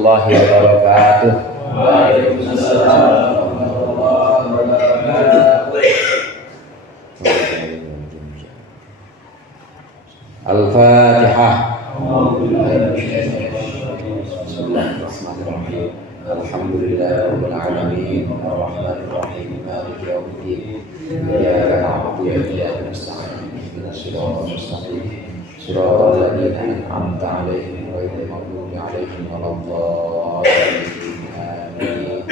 warahmatullahi wabarakatuh. Waalaikumsalam warahmatullahi wabarakatuh. Al-Fatihah. Bismillahirrahmanirrahim. Alhamdulillahirabbil alamin, arrahmanirrahim, maliki yaumiddin. Iyyaka na'budu wa iyyaka nasta'in. Ihdinas siratal mustaqim. Siratal ladzina an'amta 'alaihim ghairil maghdubi 'alaihim waladdallin. Amin.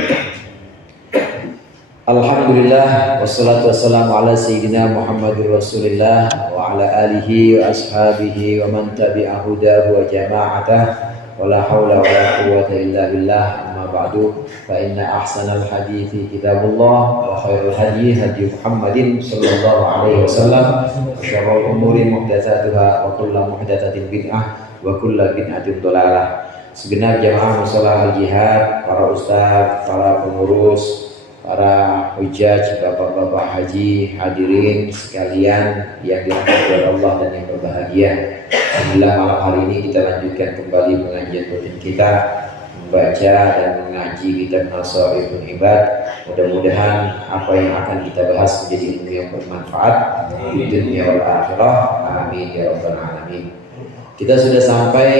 Alhamdulillah wassalatu wassalamu ala sayyidina Muhammadur Rasulillah wa ala alihi wa ashabihi wa man tabi'a hudahu wa jama'atah wa la hawla wa la quwwata illa billah. Amma ba'du, fa inna ahsanal hadithi kitabullah wa khairul hadi hadi Muhammadin sallallahu alaihi wasallam wa syarrul umuri muhdatsatuha wa kullu muhdatsatin bid'ah wa kullu bid'atin dhalalah. Segenap jamaah mushola al-jihad, para ustaz, para pengurus, para hujjaj, bapak-bapak haji, hadirin sekalian yang dirahmati oleh Allah dan yang berbahagia. Alhamdulillah malam hari ini kita lanjutkan kembali pengajian rutin kita, membaca dan mengaji kitab Nasaihul Ibad. Mudah-mudahan apa yang akan kita bahas menjadi ilmu yang bermanfaat di dunia wal akhirah. Amin ya rabbal alamin. Kita sudah sampai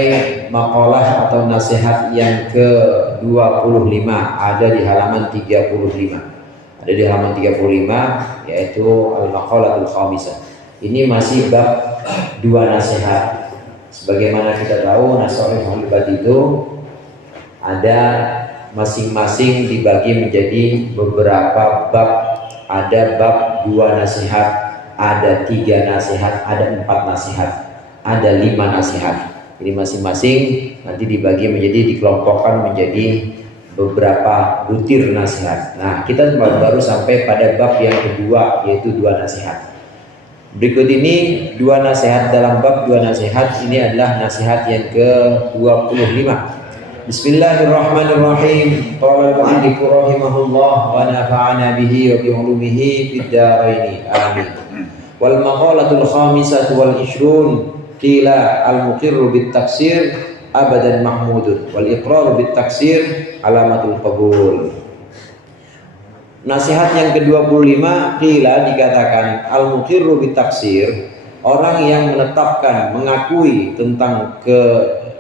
maqalah atau nasihat yang ke-25, ada di halaman 35. Ada di halaman 35 yaitu al-maqalatul khamisah. Ini masih bab 2 nasihat. Sebagaimana kita tahu Nasaihul Ibad itu ada masing-masing dibagi menjadi beberapa bab. Ada bab 2 nasihat, ada 3 nasihat, ada 4 nasihat, ada 5 nasihat. Ini masing-masing nanti dibagi menjadi, dikelompokkan menjadi beberapa butir nasihat. Nah, kita baru sampai pada bab yang kedua, yaitu 2 nasihat. Berikut ini 2 nasihat dalam bab 2 nasihat. Ini adalah nasihat yang ke-25. Bismillahirrahmanirrahim. Qala al-mu'allif rahimahullah wa nafa'ana bihi wa bi 'ulumihi fid dharain. Amin. Wal maqalatul khamisatu wal 20 qila al-muqirru bit taksir abadan mahmudun wal iqraru bit taksir alamatul qabul. Nasihat yang ke-25 qila dikatakan al-muqirru bit taksir, orang yang menetapkan, mengakui tentang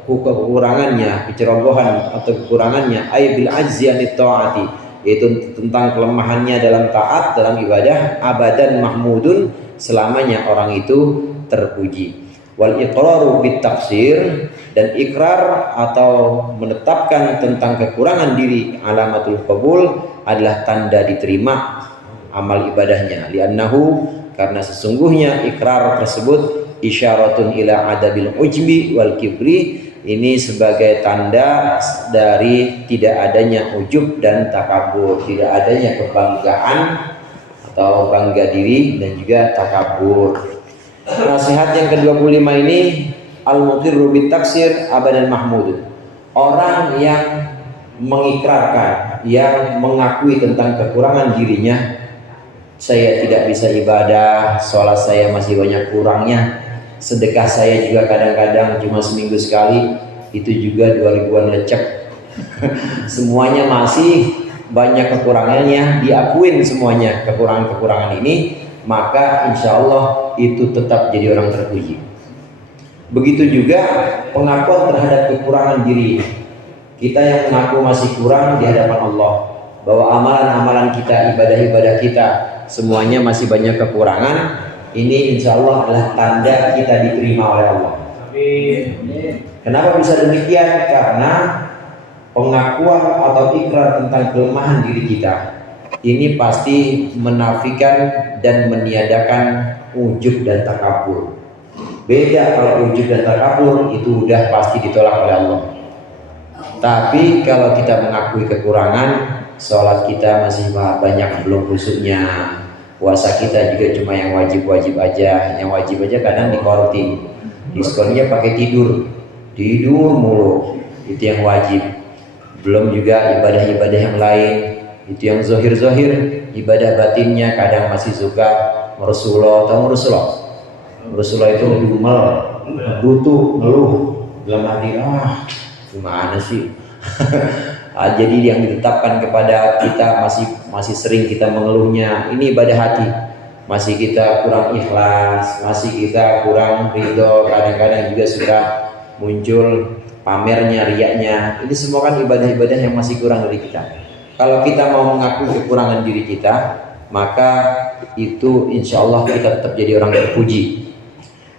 kekurangannya, kecerobohan atau kekurangannya, ay bil ajzi anit taati, yaitu tentang kelemahannya dalam taat, dalam ibadah, abadan mahmudun, selamanya orang itu terpuji. Wal iqraru bit taksir, dan ikrar atau menetapkan tentang kekurangan diri, alamatul qabul, adalah tanda diterima amal ibadahnya. Li'annahu, karena sesungguhnya ikrar tersebut isyaratun ila adabil ujbi wal kibri, ini sebagai tanda dari tidak adanya ujub dan takabur, tidak adanya kebanggaan atau bangga diri dan juga takabur. Nasihat yang ke-25 ini al-muqirru bit taksir abadan mahmud, orang yang mengikrarkan, yang mengakui tentang kekurangan dirinya. Saya tidak bisa ibadah, sholat saya masih banyak kurangnya, sedekah saya juga kadang-kadang cuma seminggu sekali, itu juga 2000-an lecek. Semuanya masih banyak kekurangannya, diakuin semuanya kekurangan-kekurangan ini, maka insya Allah itu tetap jadi orang terpuji. Begitu juga pengakuan terhadap kekurangan diri kita, yang mengaku masih kurang di hadapan Allah, bahwa amalan-amalan kita, ibadah-ibadah kita semuanya masih banyak kekurangan. Ini insya Allah adalah tanda kita diterima oleh Allah. Amin. Kenapa bisa demikian? Karena pengakuan atau ikrar tentang kelemahan diri kita ini pasti menafikan dan meniadakan ujub dan takabur. Beda kalau ujub dan takabur itu udah pasti ditolak oleh Allah. Tapi kalau kita mengakui kekurangan, sholat kita masih banyak belum khusyuknya, puasa kita juga cuma yang wajib-wajib aja, yang wajib aja kadang dikorting, diskonnya pakai tidur mulu, itu yang wajib. Belum juga ibadah-ibadah yang lain, itu yang zohir-zohir, ibadah batinnya kadang masih suka merusuloh. Tahu merusuloh? Merusuloh itu dumel, butuh, ngeluh dalam hati, gimana sih Jadi yang ditetapkan kepada kita masih sering kita mengeluhnya, ini ibadah hati. Masih kita kurang ikhlas, masih kita kurang ridho, kadang-kadang juga suka muncul pamernya, riaknya. Ini semua kan ibadah-ibadah yang masih kurang dari kita. Kalau kita mau mengakui kekurangan diri kita, maka itu insya Allah kita tetap jadi orang terpuji.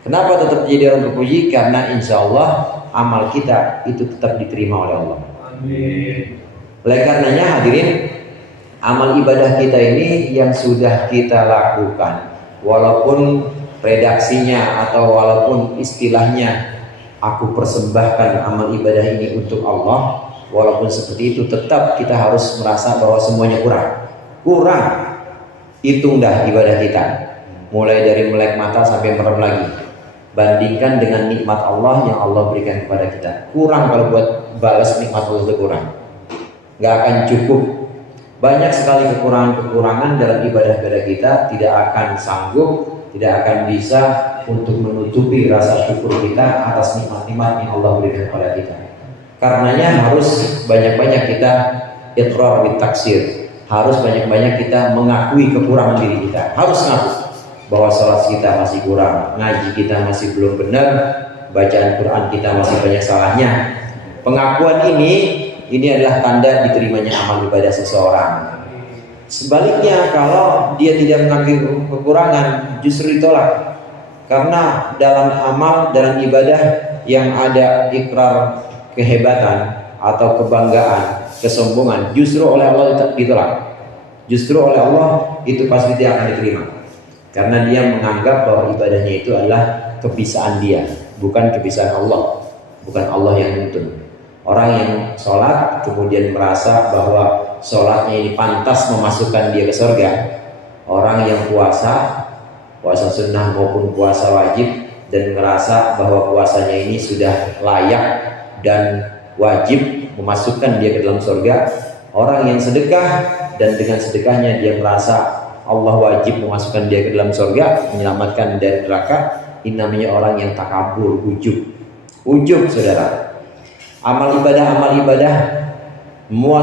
Kenapa tetap jadi orang terpuji? Karena insya Allah amal kita itu tetap diterima oleh Allah. Amin. Oleh karenanya hadirin, amal ibadah kita ini yang sudah kita lakukan, walaupun redaksinya atau walaupun istilahnya aku persembahkan amal ibadah ini untuk Allah, walaupun seperti itu tetap kita harus merasa bahwa semuanya kurang. Hitung dah ibadah kita, mulai dari melek mata sampai merem lagi, bandingkan dengan nikmat Allah yang Allah berikan kepada kita. Kurang kalau buat balas nikmat Allah itu kurang, nggak akan cukup. Banyak sekali kekurangan-kekurangan dalam ibadah-ibadah kita, tidak akan sanggup, tidak akan bisa untuk menutupi rasa syukur kita atas nikmat-nikmat yang Allah berikan kepada kita. Karenanya harus banyak-banyak kita iqrar bit taksir, harus banyak-banyak kita mengakui kekurangan diri kita, harus ngaku bahwa sholat kita masih kurang, ngaji kita masih belum benar, bacaan Quran kita masih banyak salahnya. Pengakuan ini adalah tanda diterimanya amal ibadah seseorang. Sebaliknya kalau dia tidak mengakui kekurangan, justru ditolak. Karena dalam amal, dalam ibadah yang ada ikrar kehebatan atau kebanggaan, kesombongan, justru oleh Allah ditolak. Justru oleh Allah itu pasti dia akan diterima. Karena dia menganggap bahwa ibadahnya itu adalah kebisaan dia, bukan kebisaan Allah, bukan Allah yang nuntun. Orang yang sholat kemudian merasa bahwa sholatnya ini pantas memasukkan dia ke surga. Orang yang puasa sunnah maupun puasa wajib dan merasa bahwa puasanya ini sudah layak dan wajib memasukkan dia ke dalam surga. Orang yang sedekah dan dengan sedekahnya dia merasa Allah wajib memasukkan dia ke dalam surga, menyelamatkan dari neraka. Ini namanya orang yang takabur, ujub saudara. Amal ibadah,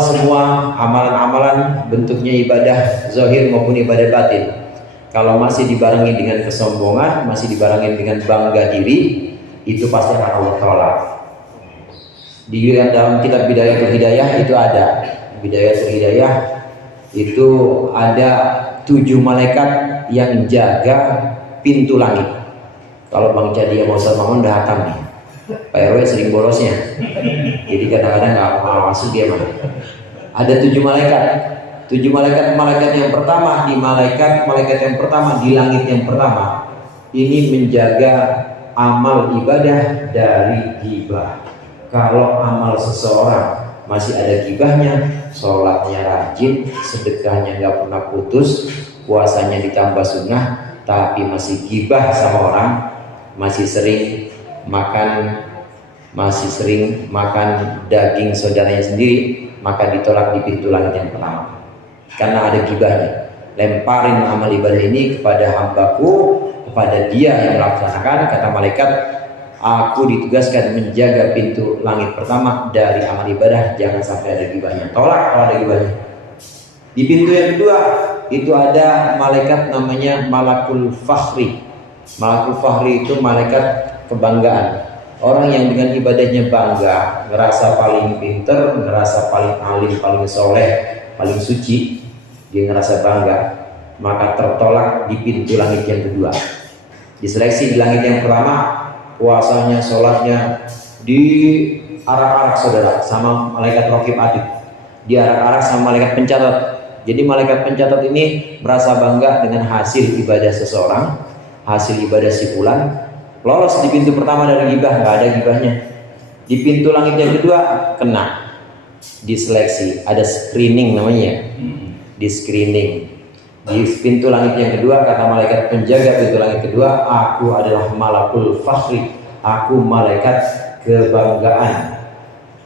semua amalan-amalan bentuknya ibadah zahir maupun ibadah batin. Kalau masih dibarengi dengan kesombongan, masih dibarengi dengan bangga diri, itu pasti akan Allah tolak. Di dalam kitab Bidayatul Hidayah itu ada. Bidayatul Hidayah itu ada 7 malaikat yang jaga pintu langit. Kalau Bang Cadi sama Ustaz Mamun udah hatam nih, Pak RW sering bolosnya, jadi kadang-kadang nggak mau masuk dia mah. Ada 7 malaikat. 7 malaikat yang pertama malaikat yang pertama di langit yang pertama ini menjaga amal ibadah dari ghibah. Kalau amal seseorang masih ada ghibahnya, sholatnya rajin, sedekahnya nggak pernah putus, puasanya ditambah sunnah, tapi masih ghibah sama orang, masih sering makan daging saudaranya sendiri, maka ditolak di pintu langit yang pertama. Karena ada ghibahnya. Lemparin amal ibadah ini kepada hambaku, kepada dia yang melaksanakan. Kata malaikat, aku ditugaskan menjaga pintu langit pertama dari amal ibadah, jangan sampai ada ghibahnya. Tolak kalau ada ghibahnya. Di pintu yang kedua itu ada malaikat namanya Malakul Fakhri. Malakul Fakhri itu malaikat kebanggaan. Orang yang dengan ibadahnya bangga, ngerasa paling pinter, ngerasa paling alim, paling soleh, paling suci, dia ngerasa bangga, maka tertolak di pintu langit yang kedua. Diseleksi di langit yang pertama, puasanya, sholatnya di arak-arak saudara sama malaikat Raqib Atid, di arak-arak sama malaikat pencatat. Jadi malaikat pencatat ini merasa bangga dengan hasil ibadah seseorang, hasil ibadah si fulan. Lolos di pintu pertama dari ghibah, nggak ada ghibahnya. Di pintu langit yang kedua kena, diseleksi, ada screening namanya, di screening. Di pintu langit yang kedua kata malaikat penjaga pintu langit kedua, aku adalah Malakul Fakhri, aku malaikat kebanggaan.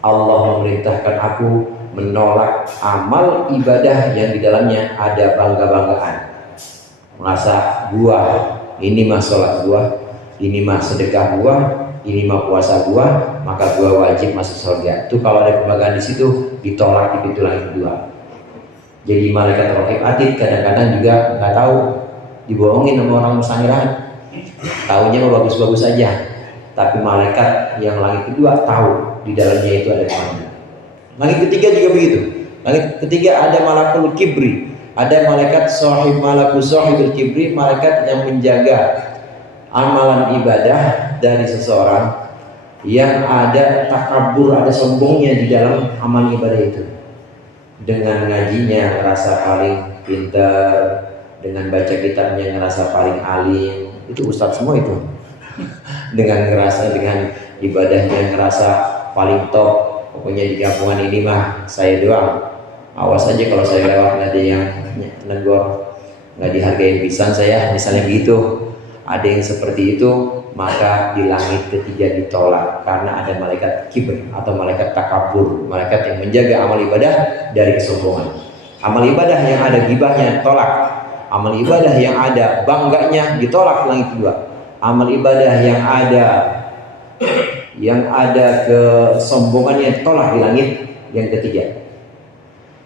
Allah memerintahkan aku menolak amal ibadah yang di dalamnya ada bangga-banggaan. Merasa gua ini mah sholat gua, ini mah sedekah gua, ini mah puasa gua, maka gua wajib masuk surga. Itu kalau ada kebanggaan di situ, ditolak di pintu langit kedua. Jadi malaikat raqib atid kadang-kadang juga nggak tahu, dibohongin sama orang musangirahan, tahunya mah bagus-bagus aja. Tapi malaikat yang langit kedua tahu di dalamnya itu ada kemana. Langit ketiga juga begitu. Langit ketiga ada malakul kibri, ada malaikat malakul sahibul kibri, malaikat yang menjaga amalan ibadah dari seseorang yang ada takabur, ada sombongnya di dalam amal ibadah itu. Dengan ngajinya ngerasa paling pintar, dengan baca kitabnya ngerasa paling alim, itu ustadz semua itu. Dengan ibadahnya ngerasa paling top, pokoknya di kampungan ini mah saya doang. Awas aja kalau saya lewat nggak ada yang negor, nggak dihargai pisan saya, misalnya gitu. Ada yang seperti itu, maka di langit ketiga ditolak karena ada malaikat kibr atau malaikat takabur, malaikat yang menjaga amal ibadah dari kesombongan. Amal ibadah yang ada gibahnya tolak, amal ibadah yang ada bangganya ditolak langit kedua. Amal ibadah yang ada kesombongannya tolak di langit yang ketiga.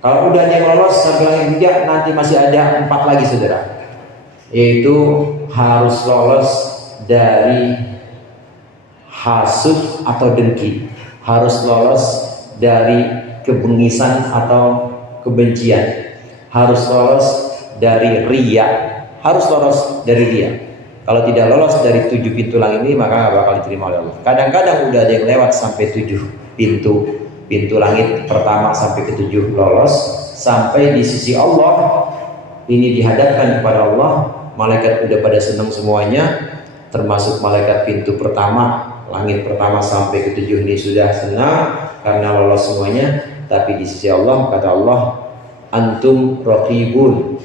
Kalau udah yang lolos sampai langit ketiga, nanti masih ada 4 lagi saudara, yaitu harus lolos dari hasud atau dengki, harus lolos dari kebengisan atau kebencian, harus lolos dari riya, harus lolos dari riya. Kalau tidak lolos dari 7 pintu langit ini, maka gak bakal diterima oleh Allah. Kadang-kadang udah ada yang lewat sampai 7 pintu langit pertama sampai ke-7 lolos, sampai di sisi Allah ini dihadapkan kepada Allah. Malaikat udah pada senang semuanya, termasuk malaikat pintu pertama, langit pertama sampai ke-7 ini sudah senang karena lolos semuanya. Tapi di sisi Allah, kata Allah, antum raqibun,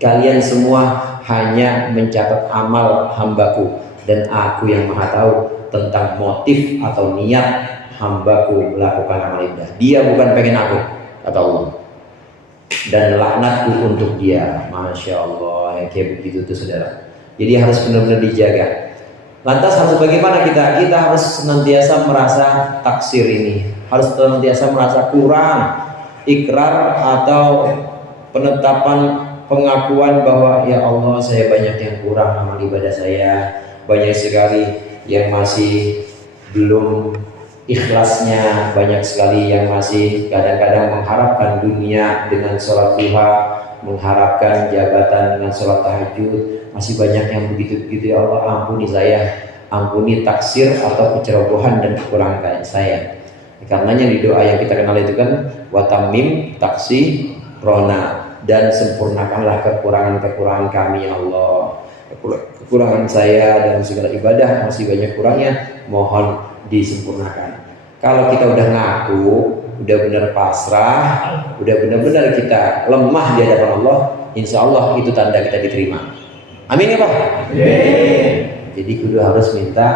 kalian semua hanya mencatat amal hambaku, dan aku yang maha tahu tentang motif atau niat hambaku melakukan amal ibadah. Dia bukan pengen aku, kata Allah, dan laknatku untuk dia. Masya Allah, kayak begitu tuh saudara. Jadi harus benar-benar dijaga. Lantas harus bagaimana kita? Kita harus senantiasa merasa taksir ini, harus senantiasa merasa kurang. Ikrar atau penetapan pengakuan bahwa ya Allah, saya banyak yang kurang amal ibadah saya, banyak sekali yang masih belum ikhlasnya, banyak sekali yang masih kadang-kadang mengharapkan dunia dengan sholat duha, mengharapkan jabatan dengan sholat tahajud, masih banyak yang begitu-begitu. Ya Allah, ampuni saya, ampuni taksir atau kecerobohan dan kekurangan saya. Karenanya di doa yang kita kenal itu kan watamim taksi rona, dan sempurnakanlah kekurangan-kekurangan kami ya Allah. Kekurangan saya dan segala ibadah masih banyak kurangnya, mohon disempurnakan. Kalau kita udah ngaku, udah benar pasrah, udah benar-benar kita lemah di hadapan Allah, insya Allah itu tanda kita diterima. Amin ya Pak? Amin. Jadi kudu harus minta,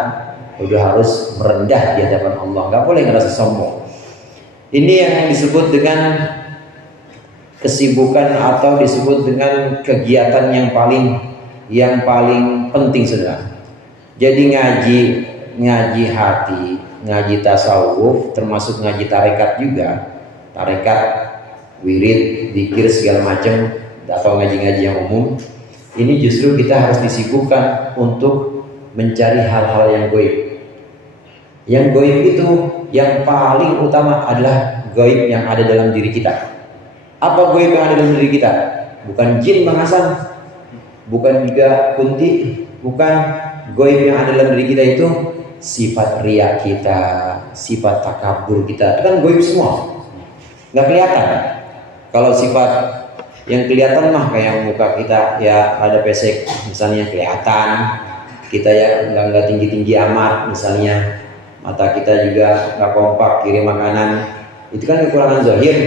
kudu harus merendah di hadapan Allah, nggak boleh ngerasa sombong. Ini yang disebut dengan kesibukan atau disebut dengan kegiatan yang paling penting saudara. Jadi ngaji hati, ngaji tasawuf, termasuk ngaji tarekat juga, tarekat, wirid, zikir segala macam, atau ngaji-ngaji yang umum. Ini justru kita harus disibukkan untuk mencari hal-hal yang gaib. Yang gaib itu yang paling utama adalah gaib yang ada dalam diri kita. Apa gaib yang ada dalam diri kita? Bukan jin Bang Hasan, bukan juga kunti, bukan. Gaib yang ada dalam diri kita itu sifat riya kita, sifat takabur kita. Itu kan gaib semua, nggak kelihatan. Kalau sifat yang kelihatan mah kayak muka kita ya ada pesek misalnya, kelihatan. Kita ya nggak tinggi-tinggi amat misalnya, mata kita juga nggak kompak kirim makanan, itu kan kekurangan zahir.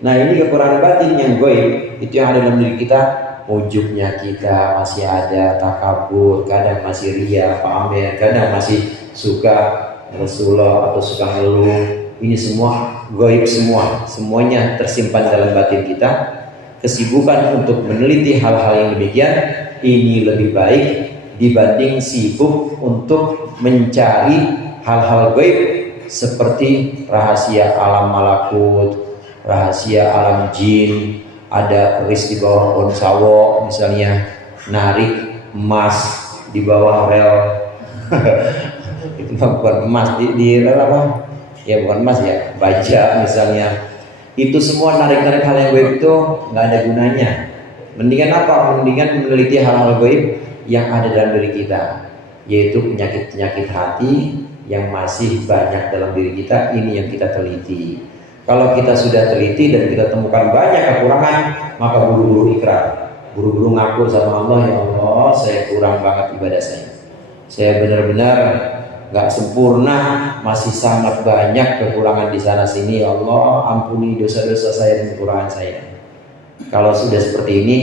Nah ini kekurangan batin yang gaib, itu yang ada dalam diri kita. Ujubnya kita masih ada, takabur, kadang masih ria, pamer, kadang masih suka Rasulullah atau suka ngeluh. Ini semua gaib semua, semuanya tersimpan dalam batin kita. Kesibukan untuk meneliti hal-hal yang demikian ini lebih baik dibanding sibuk untuk mencari hal-hal gaib seperti rahasia alam malakut, rahasia alam jin, ada keris di bawah pohon sawo misalnya, narik emas di bawah rel. Itu bukan emas, di rel apa? Ya bukan emas ya, baja misalnya. Itu semua narik-narik hal yang gaib itu nggak ada gunanya. Mendingan apa? Mendingan meneliti hal-hal gaib yang ada dalam diri kita, yaitu penyakit-penyakit hati yang masih banyak dalam diri kita. Ini yang kita teliti. Kalau kita sudah teliti dan kita temukan banyak kekurangan, maka buru-buru ikrar, buru-buru ngaku sama Allah, ya Allah, saya kurang banget ibadah saya benar-benar nggak sempurna, masih sangat banyak kekurangan di sana sini, ya Allah, ampuni dosa-dosa saya dan kekurangan saya. Kalau sudah seperti ini,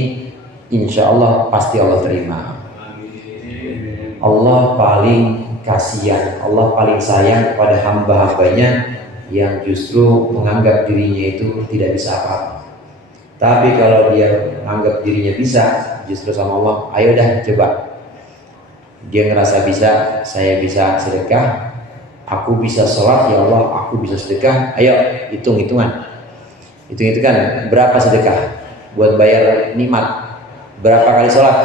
insya Allah pasti Allah terima. Allah paling kasihan, Allah paling sayang kepada hamba-hambanya yang justru menganggap dirinya itu tidak bisa apa-apa. Tapi kalau dia menganggap dirinya bisa, justru sama Allah, ayo dah coba. Dia ngerasa bisa, saya bisa sedekah, aku bisa sholat, ya Allah, aku bisa sedekah, ayo hitung-hitungan. Hitung-hitungan, berapa sedekah buat bayar nikmat, berapa kali sholat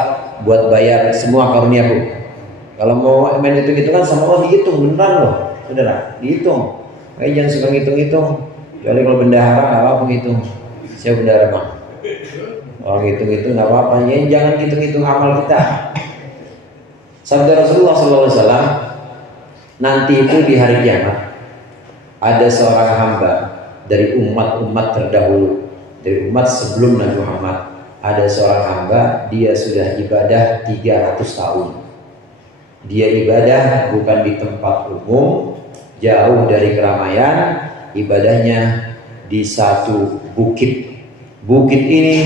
buat bayar semua karuniaku. Kalau mau main hitung-hitungan sama Allah, dihitung beneran loh, saudara, dihitung. Jangan suka ngitung-ngitung. Kecuali kalau bendahara nggak apa-apa ngitung. Saya bendahara bang. Kalau ngitung-ngitung nggak apa-apa. Ya, jangan ngitung-ngitung amal kita. Sabda Rasulullah SAW, nanti itu di hari kiamat ada seorang hamba dari umat-umat terdahulu, dari umat sebelum Nabi Muhammad. Ada seorang hamba, dia sudah ibadah 300 tahun. Dia ibadah bukan di tempat umum, jauh dari keramaian, ibadahnya di satu bukit. Bukit ini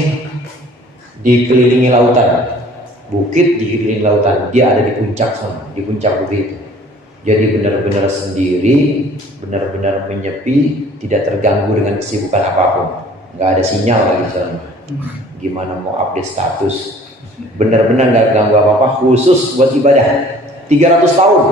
dikelilingi lautan. Bukit dikelilingi lautan. Dia ada di puncak sana, di puncak bukit itu. Jadi benar-benar sendiri, benar-benar menyepi, tidak terganggu dengan kesibukan apapun. Nggak ada sinyal lagi sana. Gimana mau update status? Benar-benar nggak ganggu apa-apa, khusus buat ibadah. 300 tahun.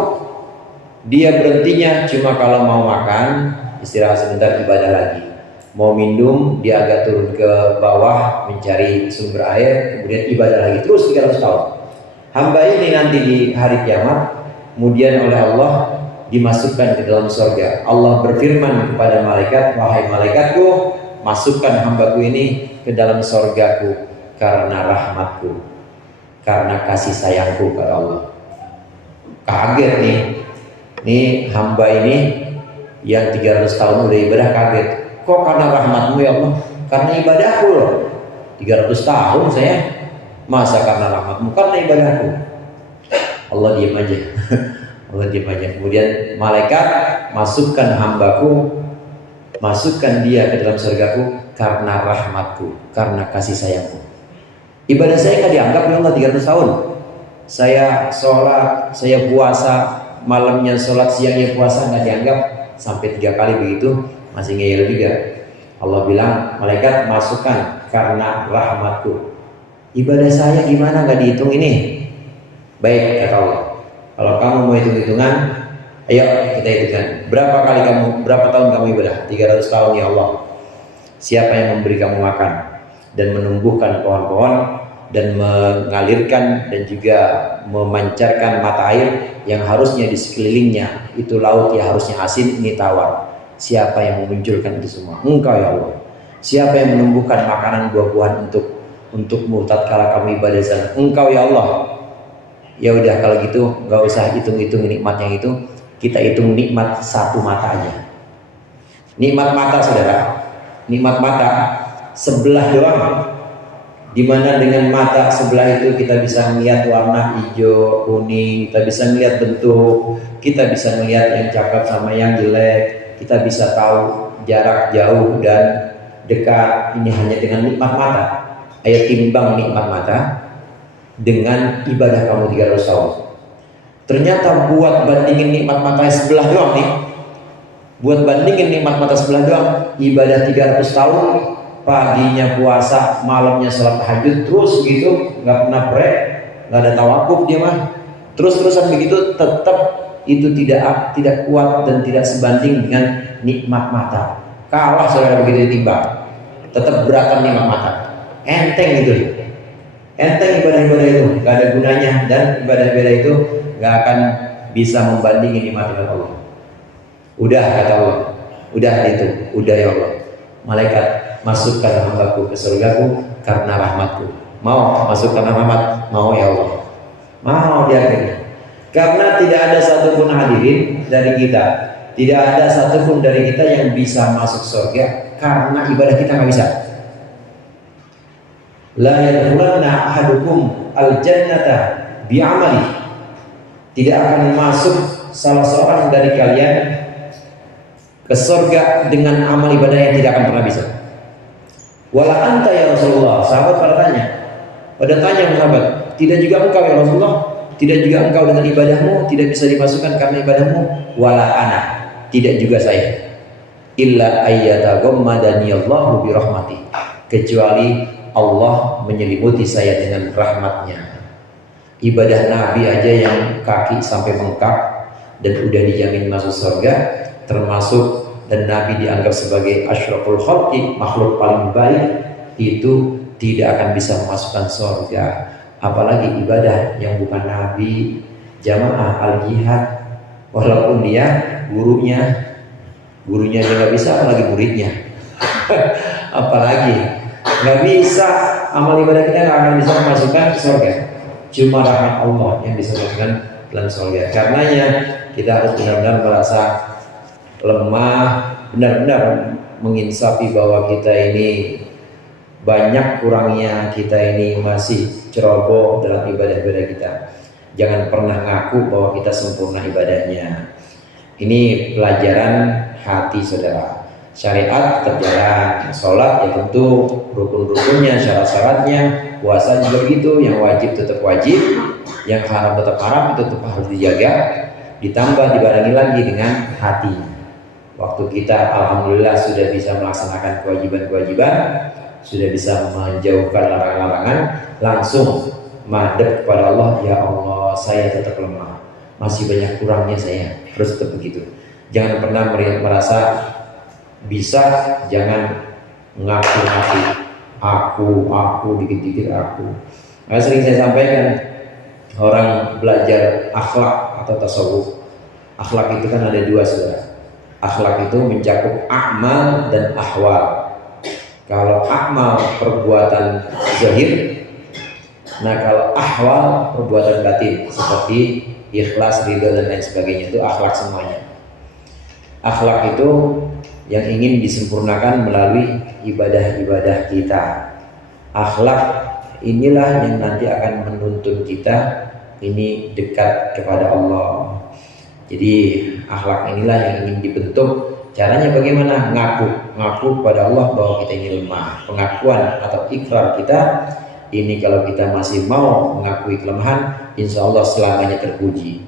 Dia berhentinya cuma kalau mau makan, istirahat sebentar, ibadah lagi. Mau minum, dia agak turun ke bawah mencari sumber air, kemudian ibadah lagi, terus 300 tahun. Hamba ini nanti di hari kiamat, kemudian oleh Allah dimasukkan ke dalam surga. Allah berfirman kepada malaikat, wahai malaikatku, masukkan hambaku ini ke dalam surgaku karena rahmatku, karena kasih sayangku kepada Allah. Kaget nih hamba ini yang 300 tahun udah ibadah, kaget. Kok karena rahmatmu ya Allah? Karena ibadahku loh. 300 tahun saya, masa karena rahmatmu? Karena ibadahku. Allah diam aja. Allah diam aja. Kemudian malaikat, masukkan hambaku, masukkan dia ke dalam surgaku karena rahmatku, karena kasih sayangku. Ibadah saya nggak dianggap ya Allah 300 tahun. Saya sholat, saya puasa, malamnya sholat, siangnya puasa, nggak dianggap. Sampai 3 kali begitu, masih ngeyel juga. Allah bilang, malaikat masukkan karena rahmatku. Ibadah saya gimana, nggak dihitung ini? Baik, kata Allah, kalau kamu mau hitung-hitungan, ayo kita hitungkan. Berapa tahun kamu ibadah? 300 tahun ya Allah. Siapa yang memberi kamu makan dan menumbuhkan pohon-pohon dan mengalirkan dan juga memancarkan mata air yang harusnya di sekelilingnya itu laut ya harusnya asin, ini tawar. Siapa yang memunculkan itu semua? Engkau ya Allah. Siapa yang menumbuhkan makanan buah-buahan untukmu tatkala kamu ibadah sana? Engkau ya Allah. Ya udah kalau gitu nggak usah hitung-hitung nikmat yang itu, kita hitung nikmat satu mata aja. Nikmat mata saudara, nikmat mata sebelah doang. Dimana dengan mata sebelah itu kita bisa melihat warna hijau, kuning, kita bisa melihat bentuk, kita bisa melihat yang cakep sama yang jelek, kita bisa tahu jarak jauh dan dekat. Ini hanya dengan nikmat mata. Ayo timbang nikmat mata dengan ibadah kamu 300 tahun. Ternyata buat bandingin nikmat mata sebelah doang nih, buat bandingin nikmat mata sebelah doang, ibadah 300 tahun, paginya puasa, malamnya sholat tahajud terus gitu, nggak pernah break, nggak ada tawakuf dia mah. terus-terusan begitu, tetap itu tidak kuat dan tidak sebanding dengan nikmat mata. Kalah saudara begitu ditimbang, tetap beratan nikmat mata. Enteng gitu, enteng ibadah-ibadah itu, gak ada gunanya, dan ibadah-ibadah itu gak akan bisa membandingi nikmat Allah. Udah kata Allah, udah itu, udah ya Allah. Malaikat, masukkan hambaku ke surgaku karena rahmatku. Mau masuk karena rahmat? Mau ya Allah. Mau dia akhirnya. Karena tidak ada satupun hadirin dari kita, tidak ada satupun dari kita yang bisa masuk surga karena ibadah kita nggak bisa. La yadkhulanna ahadukum al-jannata bi'amali. Tidak akan masuk salah seorang dari kalian ke surga dengan amal ibadah yang tidak akan pernah bisa. Wala anta ya Rasulullah. Sahabat pada tanya sahabat, tidak juga engkau ya Rasulullah? Tidak juga engkau dengan ibadahmu tidak bisa dimasukkan karena ibadahmu? Wala ana. Tidak juga saya. Illa ayyataghammadani Allahu bi rahmati. Kecuali Allah menyelimuti saya dengan rahmatnya. Ibadah Nabi aja yang kaki sampai bengkak dan udah dijamin masuk surga, termasuk dan Nabi dianggap sebagai asyraful khalqi, makhluk paling baik, itu tidak akan bisa memasukkan surga. Apalagi ibadah yang bukan Nabi, jamaah al-jihad, walaupun dia gurunya aja nggak bisa, apalagi muridnya. Apalagi nggak bisa, amal ibadah kita nggak akan bisa memasukkan ke surga. Cuma rahmat Allah yang bisa memasukkan dalam surga. Karenanya kita harus benar-benar merasa lemah, benar-benar menginsafi bahwa kita ini banyak kurangnya, kita ini masih ceroboh dalam ibadah-ibadah kita. Jangan pernah ngaku bahwa kita sempurna ibadahnya. Ini pelajaran hati saudara. Syariat tetap jalan, sholat ya tentu rukun-rukunnya, syarat-syaratnya, puasa juga begitu, yang wajib tetap wajib, yang haram tetap haram, itu tetap harus dijaga. Ditambah dibarengi lagi dengan hati. Waktu kita alhamdulillah sudah bisa melaksanakan kewajiban-kewajiban, sudah bisa menjauhkan larangan-larangan, langsung madhab kepada Allah. Ya Allah, saya tetap lemah, masih banyak kurangnya saya, harus tetap begitu. Jangan pernah merasa bisa, jangan ngaku-ngaku aku dikit-dikit aku. Nah, sering saya sampaikan, orang belajar akhlak atau tasawuf, akhlak itu kan ada dua saudara. Akhlak itu mencakup amal dan ahwal. Kalau amal perbuatan zahir, nah kalau ahwal perbuatan batin seperti ikhlas, ridho dan lain sebagainya, itu akhlak semuanya. Akhlak itu yang ingin disempurnakan melalui ibadah-ibadah kita. Akhlak inilah yang nanti akan menuntun kita ini dekat kepada Allah. Jadi akhlak inilah yang ingin dibentuk. Caranya bagaimana? Ngaku kepada Allah bahwa kita ini lemah. Pengakuan atau ikrar kita ini, kalau kita masih mau mengakui kelemahan, insya Allah selamanya terpuji.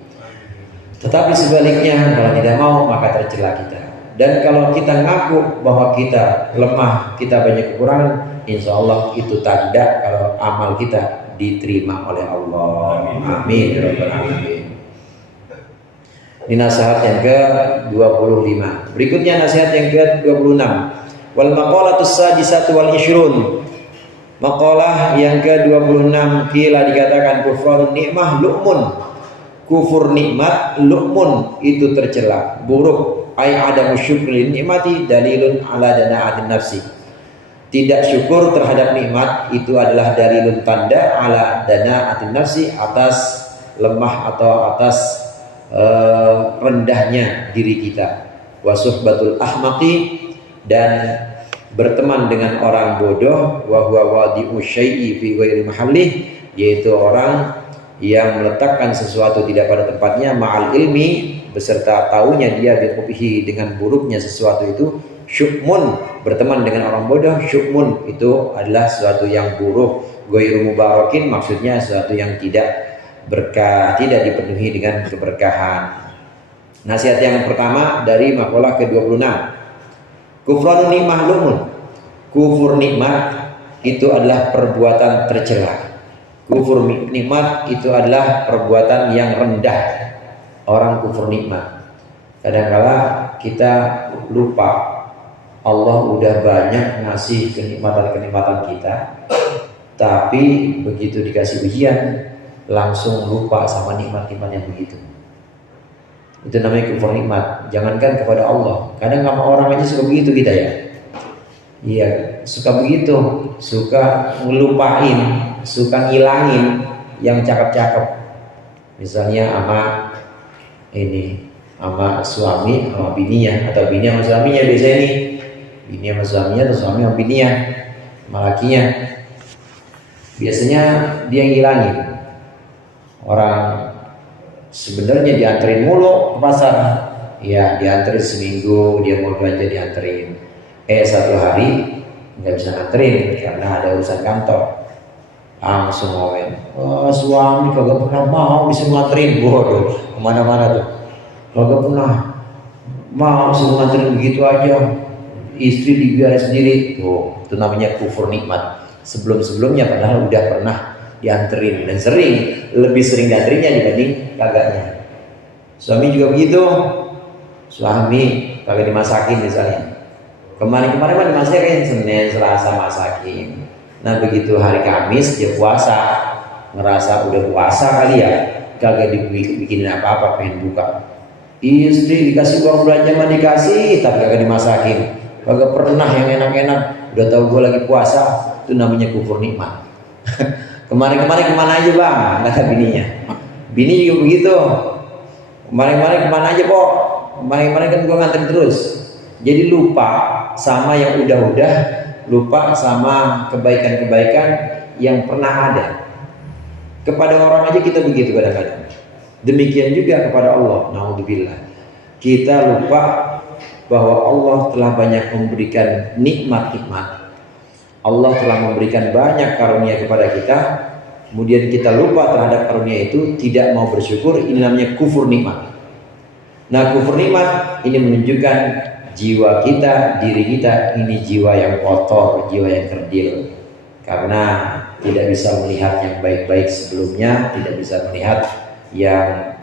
Tetapi sebaliknya, kalau tidak mau, maka tercela kita. Dan kalau kita ngaku bahwa kita lemah, kita banyak kekurangan, insya Allah itu tanda kalau amal kita diterima oleh Allah. Amin. Ini nasihat yang ke-25. Berikutnya nasihat yang ke-26. Wal maqalatus sadisatu wal ishrun. Maqalah yang ke-26, kila dikatakan kufrun nikmah lu'mun. Kufur nikmat lu'mun, itu tercela, buruk. Ai adamu syukri nikmati dalilun ala dana'atin nafsi. Tidak syukur terhadap nikmat itu adalah dalilun tanda ala dana'atin nafsi, atas lemah atau atas rendahnya diri kita. Wa suhbatul ahmaqi, dan berteman dengan orang bodoh. Wa huwa wadi'u syai'i fi ghairi mahallih, yaitu orang yang meletakkan sesuatu tidak pada tempatnya, ma'al ilmi, beserta taunya dia biqubhi, dengan buruknya sesuatu itu. Syukmun, berteman dengan orang bodoh, syukmun itu adalah sesuatu yang buruk. Ghairu mubarakin, maksudnya sesuatu yang tidak berkah, tidak dipenuhi dengan keberkahan. Nasihat yang pertama dari maqalah ke-26. Kufrun nikmah lumun. Kufur nikmat itu adalah perbuatan tercela. Kufur nikmat itu adalah perbuatan yang rendah. Orang kufur nikmat. Kadang-kala kita lupa Allah udah banyak ngasih kenikmatan-kenikmatan kita, tapi begitu dikasih ujian langsung lupa sama nikmat-nikmat yang begitu. Itu namanya kufur nikmat. Jangankan kepada Allah, kadang sama orang aja suka begitu kita ya. Iya, suka begitu, suka ngelupain, suka ngilangin yang cakep-cakep. Misalnya sama suami sama bininya, atau bini sama suaminya, biasanya nih bini sama suaminya atau suami sama bininya sama lakinya. Biasanya dia yang ngilangin. Orang sebenarnya dianterin mulu ke pasar, ya dianterin seminggu, dia mau belanja dianterin. Satu hari nggak bisa nganterin karena ada urusan kantor, langsung ngomel, suami kagak pernah mau bisa nganterin. Bodoh, kemana-mana tuh kagak pernah mau suruh nganterin begitu aja, istri dibiarin sendiri. Itu namanya kufur nikmat. Sebelum-sebelumnya padahal udah pernah dianterin, dan lebih sering dianterinnya dibanding kagaknya. Suami juga begitu, suami kagak dimasakin misalnya. Kemarin mah dimasakin, Senin, Selasa masakin. Nah begitu hari Kamis dia puasa, ngerasa udah puasa kali ya, kagak dibikinin apa-apa, pengen buka. Istri dikasih uang belanja mah dikasih, tapi kagak dimasakin. Kagak pernah yang enak-enak. Udah tahu gue lagi puasa, itu namanya kufur nikmat. Kemarin kemana aja bang, kata bininya. Bini juga begitu. Kemarin kemana aja kok? Kemarin kan gue nganter terus. Jadi lupa sama yang udah-udah, lupa sama kebaikan-kebaikan yang pernah ada. Kepada orang aja kita begitu kadang-kadang. Demikian juga kepada Allah. Naudzubillah. Kita lupa bahwa Allah telah banyak memberikan nikmat-nikmat. Allah telah memberikan banyak karunia kepada kita. Kemudian kita lupa terhadap karunia itu, tidak mau bersyukur. Ini namanya kufur nikmat. Nah kufur nikmat ini menunjukkan jiwa kita, diri kita ini jiwa yang kotor, jiwa yang kerdil, karena tidak bisa melihat yang baik-baik sebelumnya, tidak bisa melihat yang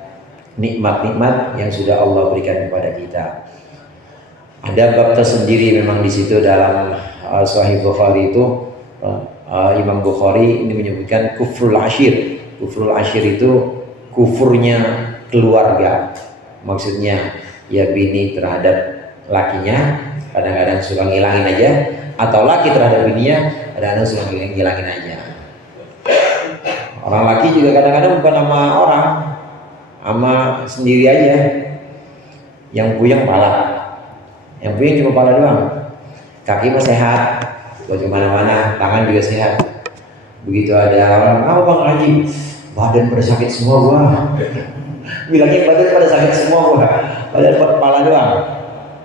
nikmat-nikmat yang sudah Allah berikan kepada kita. Ada bab tersendiri memang di situ dalam Sahih Bukhari itu, Imam Bukhari ini menyebutkan kufrul ashir. Kufrul ashir itu kufurnya keluarga, maksudnya ya bini terhadap lakinya kadang-kadang suka ngilangin aja, atau laki terhadap bininya kadang-kadang suka ngilangin aja. Orang laki juga kadang-kadang bukan sama orang, sama sendiri aja. Yang puyeng pala, yang puyeng cuma pala doang. Kaki mah sehat, buat kemana-mana, tangan juga sehat. Begitu ada orang, apa bang Haji, badan pada sakit semua gua. Bilangnya badan pada sakit semua gua, badan kepala doang.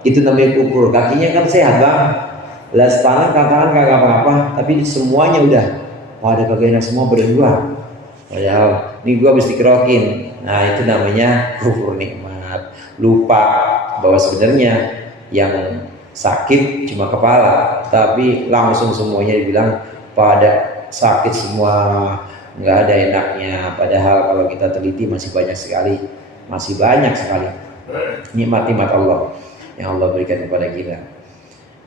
Itu namanya kufur. Kakinya kan sehat bang, belas tangan, tangan kagak apa-apa, tapi semuanya udah, ada kagak enak semua badan gua. Padahal ini gua habis dikerokin. Nah itu namanya kufur nikmat. Lupa bahwa sebenarnya yang sakit cuma kepala, tapi langsung semuanya dibilang pada sakit semua, nggak ada enaknya. Padahal kalau kita teliti masih banyak sekali nikmat-nikmat Allah yang Allah berikan kepada kita.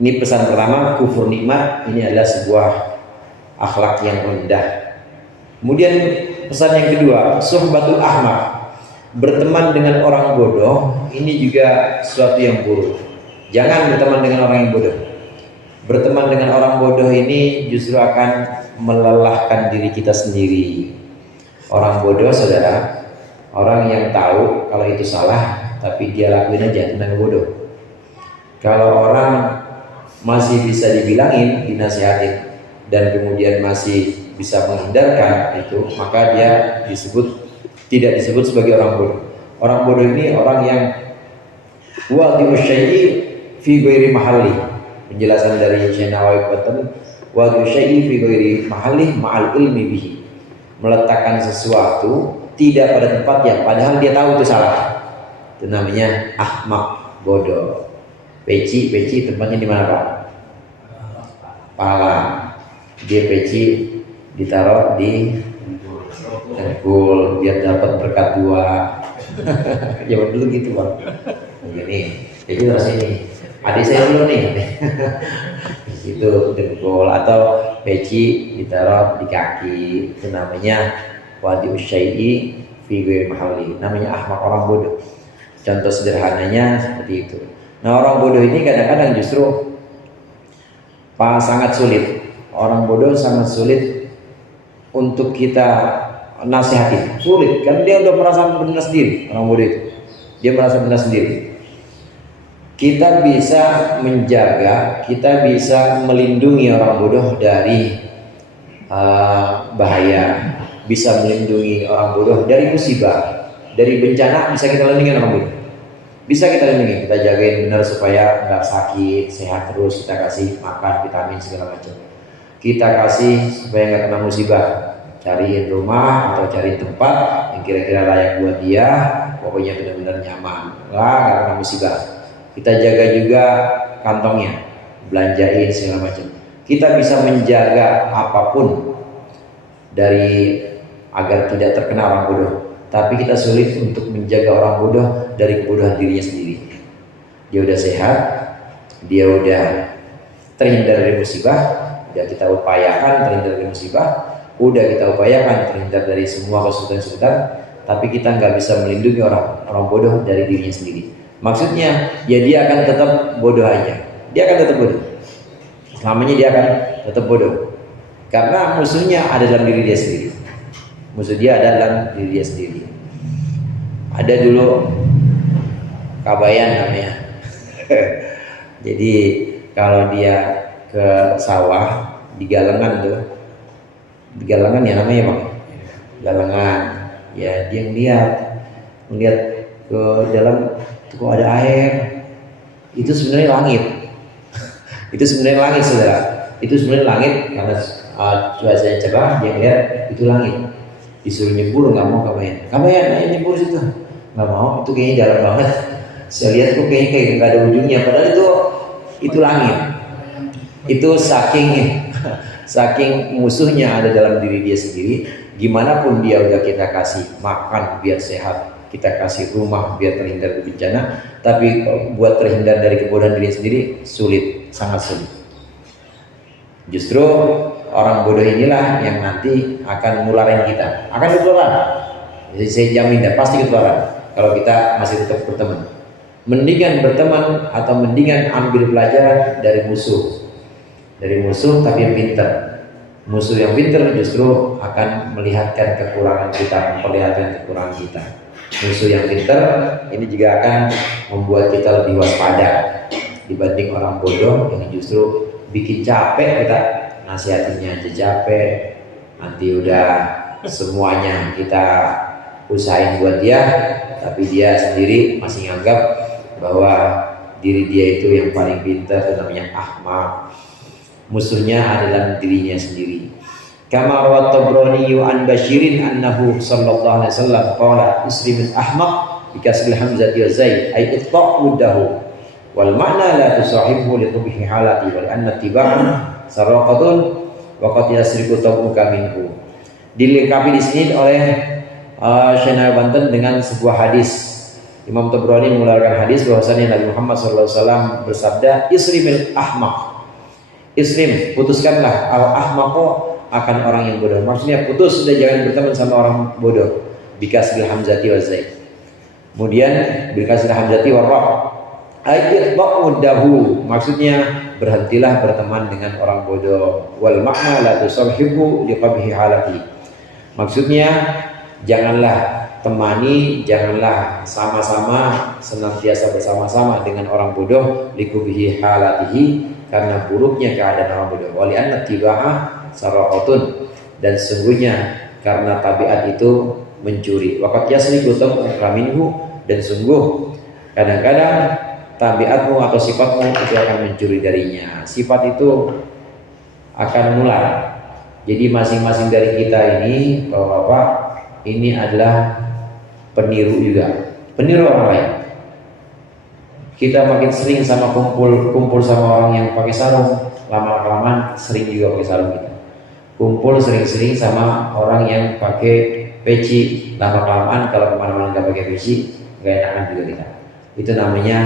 Ini pesan pertama, kufur nikmat ini adalah sebuah akhlak yang rendah. Kemudian pesan yang kedua, suhbatul ahmak, berteman dengan orang bodoh ini juga sesuatu yang buruk. Jangan berteman dengan orang yang bodoh. Berteman dengan orang bodoh ini justru akan melelahkan diri kita sendiri. Orang bodoh saudara, orang yang tahu kalau itu salah tapi dia lakuin aja, itu namanya bodoh. Kalau orang masih bisa dibilangin, dinasihatin, dan kemudian masih bisa menghindarkan itu, maka dia tidak disebut sebagai orang bodoh. Orang bodoh ini orang yang wadi'u syai'i fi ghairi mahalli. Penjelasan dari Syekh Nawawi Batan, wadi'u syai'i fi ghairi mahalli ma'al ilmi bihi. Meletakkan sesuatu tidak pada tempatnya padahal dia tahu itu salah. Itu namanya ahmak, bodoh. Peci tempatnya di mana Pak? Pala. Dia peci ditaruh di dengkul biar dapat berkat dua. Zaman dulu gitu bang. Begini, jadi terus ini adik saya dulu nih. Itu dengkul atau peci ditaruh di kaki, itu namanya wadi usyai'i fi ghairi mahalli, namanya ahmak, orang bodoh. Contoh sederhananya seperti itu. Nah, orang bodoh ini kadang-kadang justru sangat sulit. Orang bodoh sangat sulit untuk kita nasihati, sulit kan, dia udah merasa benar sendiri. Orang bodoh itu dia merasa benar sendiri. Kita bisa menjaga, kita bisa melindungi orang bodoh dari bahaya, bisa melindungi orang bodoh dari musibah, dari bencana. Bisa kita lindungi orang bodoh, bisa kita lindungi, kita jagain benar supaya nggak sakit, sehat terus, kita kasih makan, vitamin segala macam, kita kasih supaya nggak kena musibah, cariin rumah atau cari tempat yang kira-kira layak buat dia, pokoknya benar-benar nyaman lah, nggak kena musibah. Kita jaga juga kantongnya, belanjain segala macam. Kita bisa menjaga apapun dari agar tidak terkena orang bodoh. Tapi kita sulit untuk menjaga orang bodoh dari kebodohan dirinya sendiri. Dia udah sehat, dia udah terhindar dari musibah, udah kita upayakan terhindar dari musibah, udah kita upayakan terhindar dari semua kesulitan-kesulitan, tapi kita nggak bisa melindungi orang bodoh dari dirinya sendiri. Maksudnya, ya dia akan tetap bodoh aja. Dia akan tetap bodoh. Selamanya dia akan tetap bodoh. Karena musuhnya ada dalam diri dia sendiri. Musuh dia ada dalam diri dia sendiri. Ada dulu Kabayan namanya. Jadi kalau dia ke sawah di Galengan tuh, di Galengan ya namanya bang, Galengan. Ya dia ngeliat ke dalam, kok ada air. Itu sebenarnya langit. Itu sebenarnya langit saudara. Itu sebenarnya langit karena cuacanya cerah, dia lihat itu langit. Disuruh nyebur nggak mau Kabayan, ayo nyebur situ. Nggak mau, itu kayaknya dalam banget. Saya lihat kok kayaknya kayak nggak ada ujungnya. Padahal itu langit. Itu saking musuhnya ada dalam diri dia sendiri. Gimana pun dia udah kita kasih makan biar sehat, kita kasih rumah biar terhindar dari bencana, tapi buat terhindar dari kebodohan diri sendiri sulit, sangat sulit. Justru orang bodoh inilah yang nanti akan nularin kita, akan ketularan. Jadi saya jamin dan pasti ketularan kalau kita masih tetap berteman. Mendingan berteman atau mendingan ambil pelajaran dari musuh. Dari musuh tapi yang pintar. Musuh yang pintar justru akan melihatkan kekurangan kita, memperlihatkan kekurangan kita. Musuh yang pintar ini juga akan membuat kita lebih waspada dibanding orang bodoh yang justru bikin capek kita nasihatinya aja capek. Nanti udah semuanya kita usahain buat dia, tapi dia sendiri masih nganggap bahwa diri dia itu yang paling pintar, itu namanya ahmak. Musuhnya adalah dirinya sendiri. Kama rawat Tabrani an Bashirin annahu sallallahu alaihi wasallam qala isrimul ahmaq bikasril hamzati wa zaid ay ittaquddahu wal ma'na la tusahibhu li qubhi halati wal anna tiba'an saraqatun wa qad yasriqu tabuka minhu. Dilengkapi di sini oleh Syekh Banten dengan sebuah hadis. Imam Tabrani mengeluarkan hadis bahwasanya Nabi Muhammad sallallahu alaihi wasallam bersabda isrimul ahmaq. Isrim, putuskanlah al-ahmaqo akan orang yang bodoh. Maksudnya putus, sudah jangan berteman sama orang bodoh. Bikasril hamzati wa zaid. Kemudian bikasril hamzati wa ra. Ayat ba'udahu, maksudnya berhentilah berteman dengan orang bodoh. Wal makna la tusahhibu liqabhi halati. Maksudnya janganlah temani, janganlah sama-sama senantiasa bersama-sama dengan orang bodoh liqabhi halatihi, karena buruknya keadaan orang bodoh. Wali anna tiba'ah saraqatun, dan sungguhnya karena tabiat itu mencuri. Waqad yasriqu tabuka minhu, dan sungguh kadang-kadang tabiatmu atau sifatmu itu akan mencuri darinya. Sifat itu akan menular. Jadi masing-masing dari kita ini, Bapak-bapak, ini adalah peniru juga, peniru orang lain. Kita makin sering sama kumpul sama orang yang pakai sarung, lama-kelamaan sering juga pakai sarung kita. Kumpul sering-sering sama orang yang pakai peci, lama-kelamaan kalau kemana-mana nggak pakai peci, nggak enakan juga kita. Itu namanya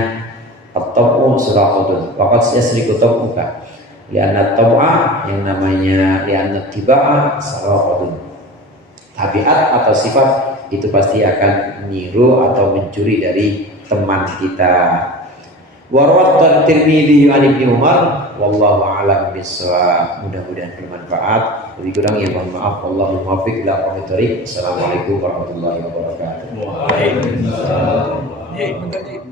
at-tab'u suraqatun. Waqad yasriqu tab'uka. Lianna tab'a yang namanya lianna tiba'a suraqatun. Tabiat atau sifat itu pasti akan niru atau mencuri dari teman kita. Warwat Tirmidzi an Ibnu Umar wallahu a'lam bissawab. Mudah-mudahan bermanfaat. Lebih kurang ya mohon maaf. Wallahul muwaffiq ila aqwamit thoriq. Assalamualaikum warahmatullahi wabarakatuh. Waalaikumsalam.